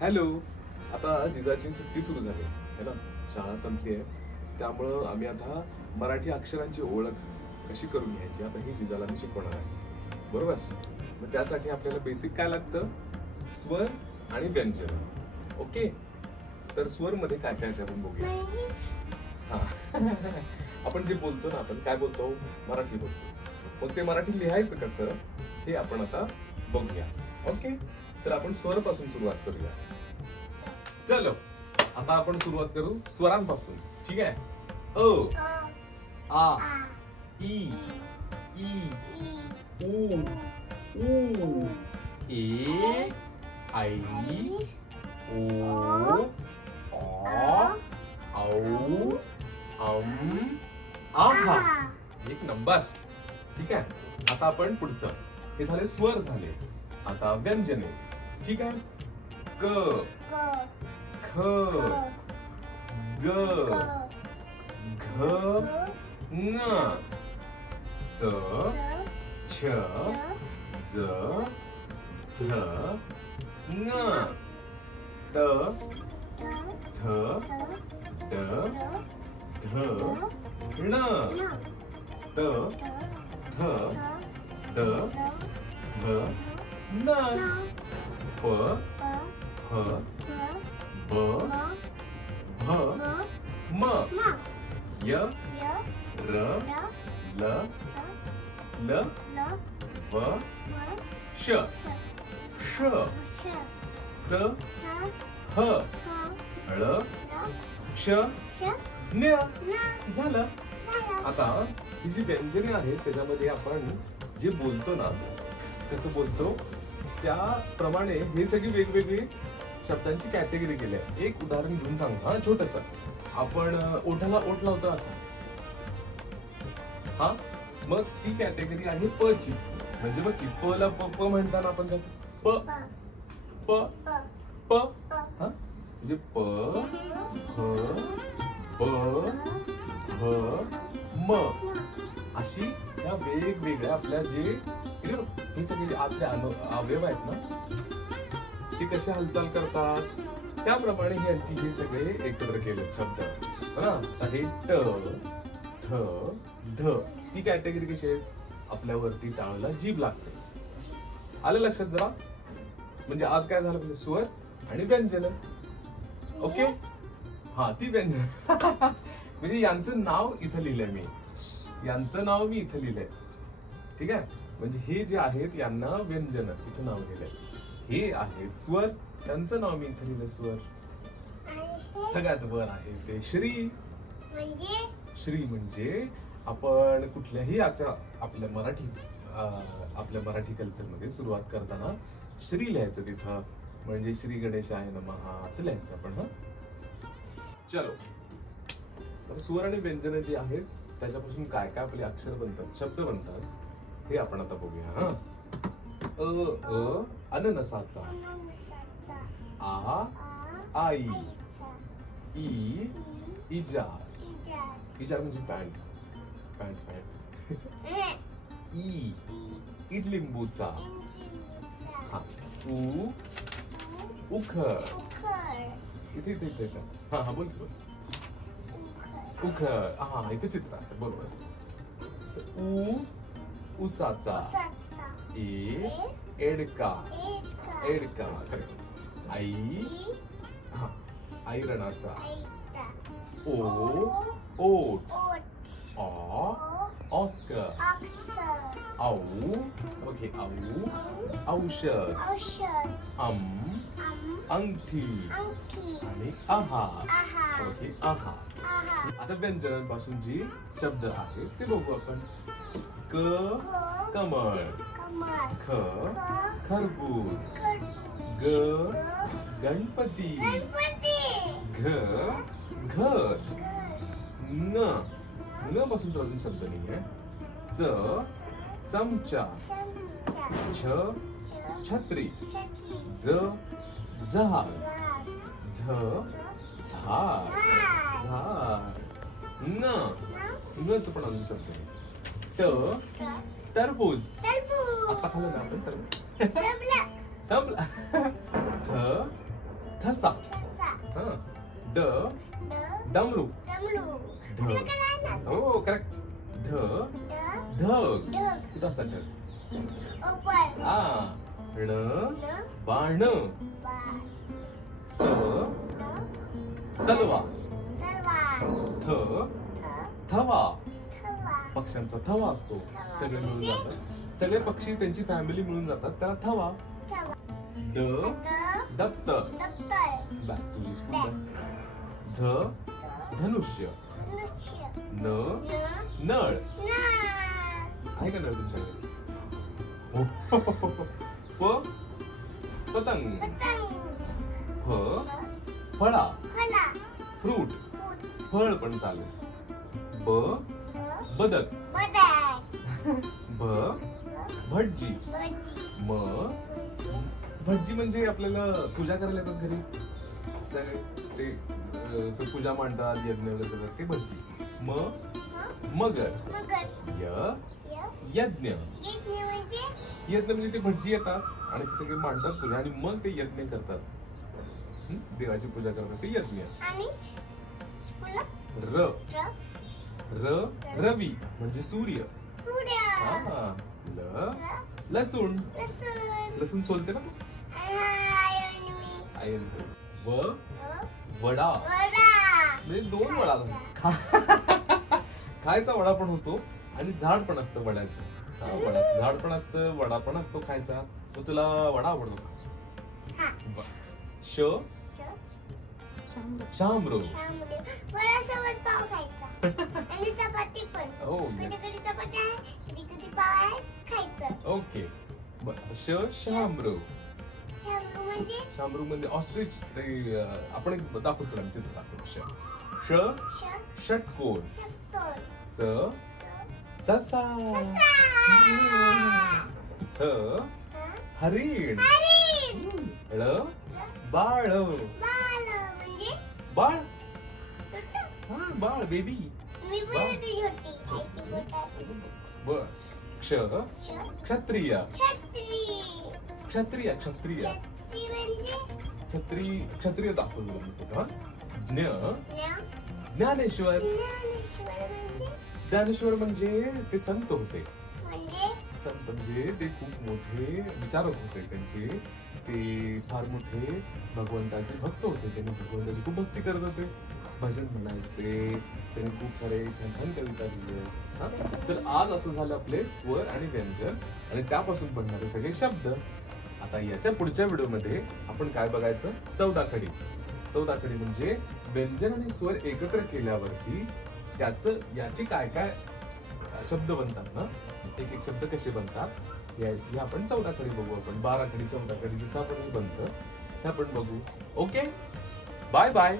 Hello. आता जिजाची सुट्टी सुरू झाली है ना, शाळा संपली आहे. त्यामुळं आम्ही आता मराठी अक्षरांची ओळख कशी करून घ्यायची आता ही जिजाला मी शिकवणार आहे, बरोबर. मग त्यासाठी आपल्याला बेसिक काय लागतं, स्वर आणि व्यंजन. ओके, तर स्वर मध्ये काय काय करून बघूया. हा आपण जे बोलतो ना, आपण काय बोलतो, मराठी बोलतो. मग ते मराठी लिहायचं कसं हे आपण आता बघूया. ओके, तर आपण स्वर पासून सुरुवात करूया. चलो, आता आपण सुरुवात करू स्वरांपासून. ठीक आहे. अ, आ, ई, ई, उ, ऊ, ए, आई, ओ, आ, औ, आहा. एक नंबर. ठीक आहे. आता आपण पुढचं, हे झाले स्वर झाले. आता व्यंजने. ठीक आहे. क, ख, ग, घ, ङ, च, छ, ज, झ, ङ, ट, ठ, ड, ढ, ण, त, थ, द, ध, न, प, ह, ब, भ, म, य, र, ल, ल, व, श, श, स, ह, ळ, श, न्य. झालं. आता ही जी व्यंजने आहेत त्याच्यामध्ये आपण जे बोलतो ना, कसं बोलतो त्याप्रमाणे हे सगळी वेगवेगळी शब्दांची कॅटेगरी केली आहे. एक उदाहरण घेऊन सांगतो हा, छोटस. आपण ओठाला ओठ लावतो असा, हा, मग ती कॅटेगरी आहे प ची. म्हणजे बघ की, प ला प म्हणताना आपण काय, प प प, हा, म्हणजे प, ह, ब, ह, म. अशी या वेगवेगळ्या आपल्या जे हे सगळे आपले अवयव आहेत ना, ते कसे हालचाल करतात त्याप्रमाणे हे सगळे एकत्र केले शब्द. हे ट, ठ, ध, ती कॅटेगरी कशी आहे, आपल्यावरती टाळला जीभ लागते. आलं लक्षात जरा. म्हणजे आज काय झालं, म्हणजे स्वर आणि व्यंजन. ओके, हा, ती व्यंजन म्हणजे यांचं नाव इथं लिहिलंय मी, यांचं नाव मी इथं लिहिलंय. ठीक आहे. म्हणजे हे जे आहेत यांना व्यंजन इथं नाव लिहिलंय. हे आहेत स्वर, त्यांचं नाव मी इथं लिहिलंय स्वर. सगळ्यात वर आहे ते श्री. श्री म्हणजे आपण कुठल्याही असं आपल्या मराठी कल्चरमध्ये सुरुवात करताना श्री लिहायचं तिथं. म्हणजे श्री गणेशाय नमः असं लिहायचं आपण. हा, चलो. तर स्वर आणि व्यंजन जे आहेत त्याच्यापासून काय काय आपले अक्षर बनतात, शब्द बनतात, हे आपण आता बघूया. हा, अ, अननसाचा. आ, आई. ई, इजार. इजार म्हणजे पॅन्ट. ई, इडलिंबूचा. हा, उ, उखळ. इथे इथे इथे इथे. हा हा, बोल बोल. उखळ. हा, इथे चित्र आहे, बरोबर. उ, उसाचा. ए, एडका. एडका, करेक्ट. आई, हा, ऐरणाचा. ओ, ओठ. ऑ, ऑस्कर. औ, ओके, औ, औषध. अंगठी. आणि आहा, ओके, आहा. आता व्यंजनांपासून जी शब्द आहेत ते बघू आपण. क, कमळ. ख, खरबूज. ग, गणपती. घ, घर. न पासून अजून शब्द नाहीये. च, चमचा. छ, छत्री. ज, जहाज. झ, झाड. झाड. न च पण अजून शब्द नाही. ट, टरबूज. आता खाल्लं ना आपण टरबूज. संपला. ठ, ठसा. हा. ड डमरू. ढ. हो करेक्ट. ढ ढग. कुठं असतात ढग? हा. ण बाण. त तलवा. थ थवा. पक्ष्यांचा थवा असतो. सगळे मिळून जातात. सगळे पक्षी त्यांची फॅमिली मिळून जातात त्याला थवा. द दप्तर. बॅग तुझी स्कूल बॅग. ध धनुष्य. न नळ. आहे का नळ तुमच्याकडे? प पतंग. फ फळा. फ्रूट. फळ पण चालेल. ब बदक. भ भटजी. म भटजी म्हणजे आपल्याला पूजा करायला येतात घरी सगळे ते पूजा मांडतात यज्ञ वगैरे करतात ते भटजी. म मगर. य यज्ञ. यज्ञ म्हणजे ते भटजी येतात आणि ते सगळे मांडतात पूजा आणि मग ते यज्ञ करतात. देवाची पूजा करतात ते यज्ञ. र र रवी म्हणजे सूर्य. ल लसूण. लसूण सोलते ना. व वडा म्हणजे 2 वडा. खायचा वडा पण होतो आणि झाड पण असतं वड्याचं. वडाचं झाड पण असतं वडा पण असतो खायचा. मग तुला वडा आवडतो? श शामरो. वड्यासोबत पाव खायचा आणि चपाती पण. कधी चपाती आहे कधी पाव आहे खायचं. ओके. श शामरो. शामरू म्हणजे ऑस्ट्रिच. ते आपण एक दाखवतो तुला चित्र दाखवतो. ष षटकोन. स ससा. ह हरिण. ळ बाळ. बाळ. हा बाळ बेबी. बर. क्ष क्षत्रिय. क्षत्रिय क्षत्रिय क्षत्रिय दाखवतो. ज्ञ ज्ञानेश्वर. ज्ञानेश्वर म्हणजे ते संत होते. संत म्हणजे ते खूप मोठे विचारक होते. त्यांचे ते फार मोठे भगवंताचे भक्त होते. त्यांनी भगवंताची खूप भक्ती करत होते. भजन म्हणायचे. त्यांनी खूप सारे छान छान कविता लिहिल्या. तर आज असं झालं आपले स्वर आणि व्यंजन आणि त्यापासून बनणारे सगळे शब्द. आता याच्या पुढच्या व्हिडिओमध्ये आपण काय बघायचं? 14 खडी. 14 खडी म्हणजे व्यंजन आणि स्वर एकत्र केल्यावरती याचे काय काय शब्द बनतात ना. एक एक शब्द कसे बनतात हे आपण 14 खडी बघू. आपण 12 खडी 14 खडी जसं आपण बनतं ते आपण बघू. Okay bye bye.